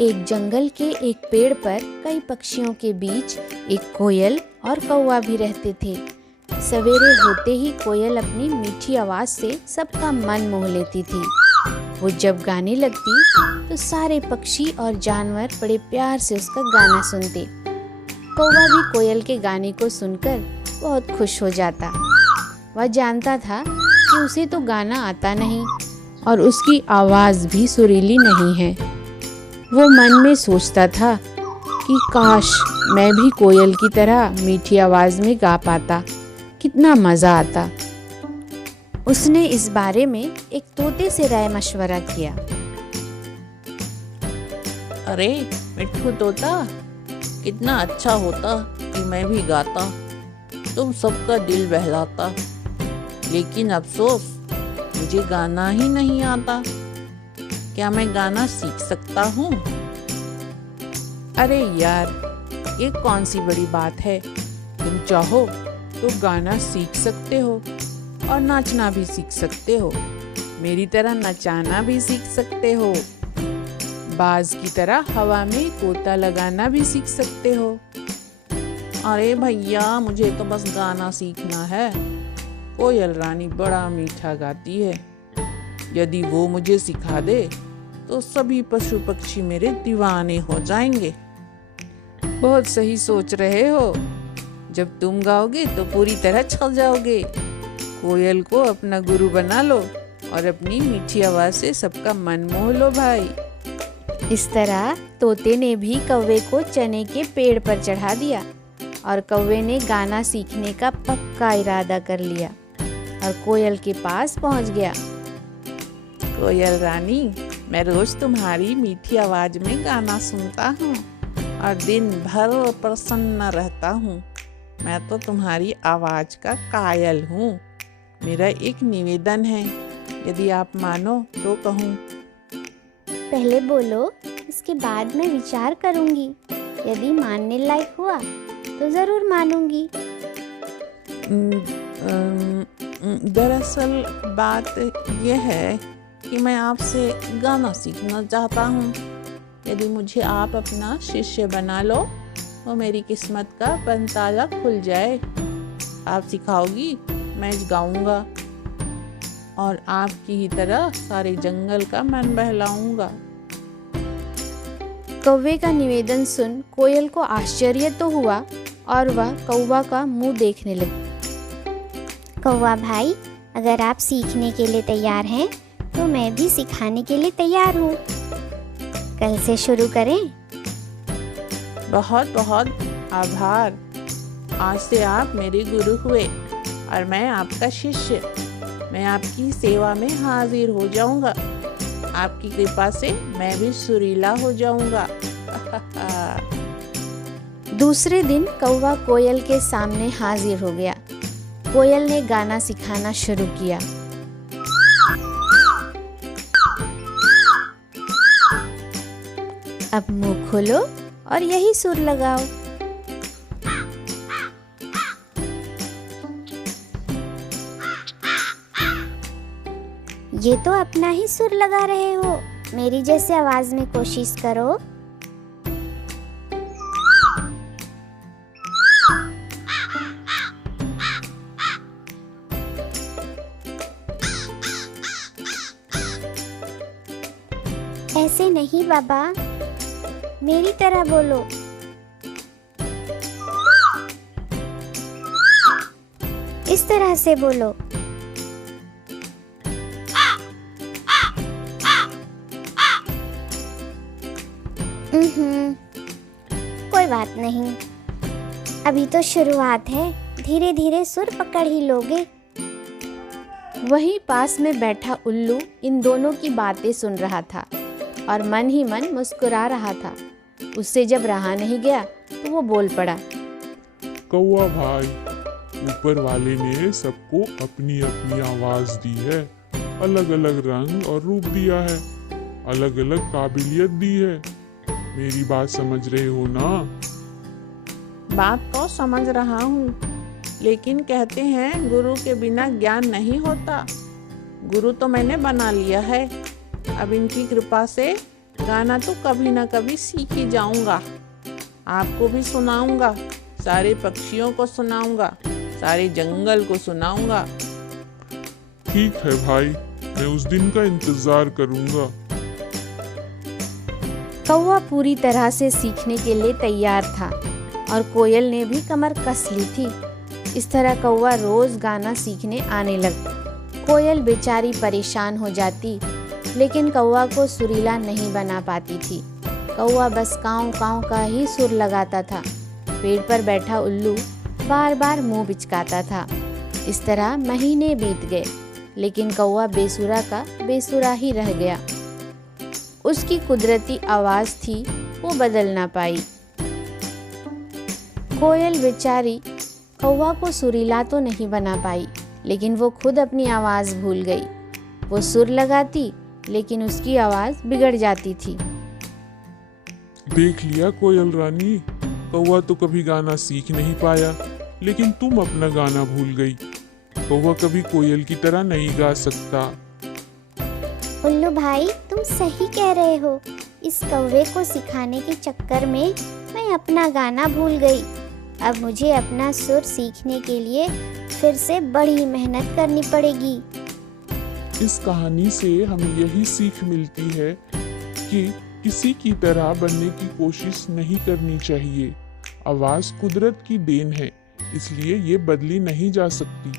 एक जंगल के एक पेड़ पर कई पक्षियों के बीच एक कोयल और कौवा भी रहते थे। सवेरे होते ही कोयल अपनी मीठी आवाज़ से सबका मन मोह लेती थी। वो जब गाने लगती तो सारे पक्षी और जानवर बड़े प्यार से उसका गाना सुनते। कौवा भी कोयल के गाने को सुनकर बहुत खुश हो जाता। वह जानता था कि उसे तो गाना आता नहीं और उसकी आवाज़ भी सुरीली नहीं है। वो मन में सोचता था कि काश मैं भी कोयल की तरह मीठी आवाज़ में गा पाता, कितना मज़ा आता। उसने इस बारे में एक तोते से राय मशवरा किया। अरे मिट्ठू तोता, कितना अच्छा होता कि मैं भी गाता, तुम सबका दिल बहलाता। लेकिन अफसोस, मुझे गाना ही नहीं आता। क्या मैं गाना सीख सकता हूँ? अरे यार, ये कौन सी बड़ी बात है। तुम चाहो तो गाना सीख सकते हो और नाचना भी सीख सकते हो। मेरी तरह नचाना भी सीख सकते हो। बाज की तरह हवा में गोता लगाना भी सीख सकते हो। अरे भैया, मुझे तो बस गाना सीखना है। कोयल रानी बड़ा मीठा गाती है। यदि वो मुझे सिखा दे तो सभी पशु पक्षी मेरे दीवाने हो जाएंगे। बहुत सही सोच रहे हो। जब तुम गाओगे तो पूरी तरह छल जाओगे। कोयल को अपना गुरु बना लो और अपनी मीठी आवाज से सबका मन मोह लो भाई। इस तरह तोते ने भी कौवे को चने के पेड़ पर चढ़ा दिया और कौवे ने गाना सीखने का पक्का इरादा कर लिया और कोयल के पास पहुंच गया। कोयल रानी, मैं रोज तुम्हारी मीठी आवाज में गाना सुनता हूँ और दिन भर प्रसन्न रहता हूँ। मैं तो तुम्हारी आवाज का कायल हूँ। मेरा एक निवेदन है, यदि आप मानो तो कहूँ। पहले बोलो, इसके बाद मैं विचार करूंगी। यदि मानने लायक हुआ तो जरूर मानूंगी। दरअसल बात यह है कि मैं आपसे गाना सीखना चाहता हूँ। यदि मुझे आप अपना शिष्य बना लो तो मेरी किस्मत का पंताला खुल जाए। आप सिखाओगी, मैं गाऊंगा और आपकी ही तरह सारे जंगल का मन बहलाऊंगा। कौवे का निवेदन सुन कोयल को आश्चर्य तो हुआ और वह कौवा का मुंह देखने लगी। कौवा भाई, अगर आप सीखने के लिए तैयार हैं तो मैं भी सिखाने के लिए तैयार हूँ। कल से शुरू करें? बहुत बहुत आभार। आज से आप मेरे गुरु हुए और मैं आपका शिष्य। मैं आपकी सेवा में हाजिर हो जाऊंगा। आपकी कृपा से मैं भी सुरीला हो जाऊंगा। दूसरे दिन कौवा कोयल के सामने हाजिर हो गया। कोयल ने गाना सिखाना शुरू किया। अब मुंह खोलो और यही सुर लगाओ। ये तो अपना ही सुर लगा रहे हो। मेरी जैसे आवाज में कोशिश करो। ऐसे नहीं बाबा, मेरी तरह बोलो। इस तरह से बोलो। कोई बात नहीं, अभी तो शुरुआत है। धीरे धीरे सुर पकड़ ही लोगे। वहीं पास में बैठा उल्लू इन दोनों की बातें सुन रहा था और मन ही मन मुस्कुरा रहा था। उससे जब रहा नहीं गया तो वो बोल पड़ा। कौवा भाई, ऊपर वाले ने सबको अपनी अपनी आवाज दी है, अलग अलग रंग और रूप दिया है, अलग अलग काबिलियत दी है। मेरी बात समझ रहे हो ना? बात तो समझ रहा हूँ, लेकिन कहते हैं गुरु के बिना ज्ञान नहीं होता। गुरु तो मैंने बना लिया है। अब इनकी कृपा से गाना तो कभी ना कभी सीख ही जाऊंगा। आपको भी सुनाऊंगा, सारे पक्षियों को सुनाऊंगा, सारे जंगल को सुनाऊंगा। ठीक है भाई, मैं उस दिन का इंतजार करूंगा। कौवा पूरी तरह से सीखने के लिए तैयार था और कोयल ने भी कमर कस ली थी। इस तरह कौवा रोज गाना सीखने आने लगा। कोयल बेचारी परेशान हो जाती, लेकिन कौवा को सुरीला नहीं बना पाती थी। कौवा बस काँव काँव का ही सुर लगाता था। पेड़ पर बैठा उल्लू बार बार मुंह बिचकाता था। इस तरह महीने बीत गए, लेकिन कौवा बेसुरा का बेसुरा ही रह गया। उसकी कुदरती आवाज़ थी, वो बदल ना पाई। कोयल बेचारी कौवा को सुरीला तो नहीं बना पाई, लेकिन वो खुद अपनी आवाज़ भूल गई। वो सुर लगाती, लेकिन उसकी आवाज़ बिगड़ जाती थी। देख लिया कोयल रानी, कौवा तो कभी गाना सीख नहीं पाया, लेकिन तुम अपना गाना भूल गई। कौवा कभी कोयल की तरह नहीं गा सकता। उल्लू भाई, तुम सही कह रहे हो। इस कौवे को सिखाने के चक्कर में मैं अपना गाना भूल गई। अब मुझे अपना सुर सीखने के लिए फिर से बड़ी मेहनत करनी पड़ेगी। इस कहानी से हमें यही सीख मिलती है कि किसी की तरह बनने की कोशिश नहीं करनी चाहिए। आवाज कुदरत की देन है, इसलिए ये बदली नहीं जा सकती।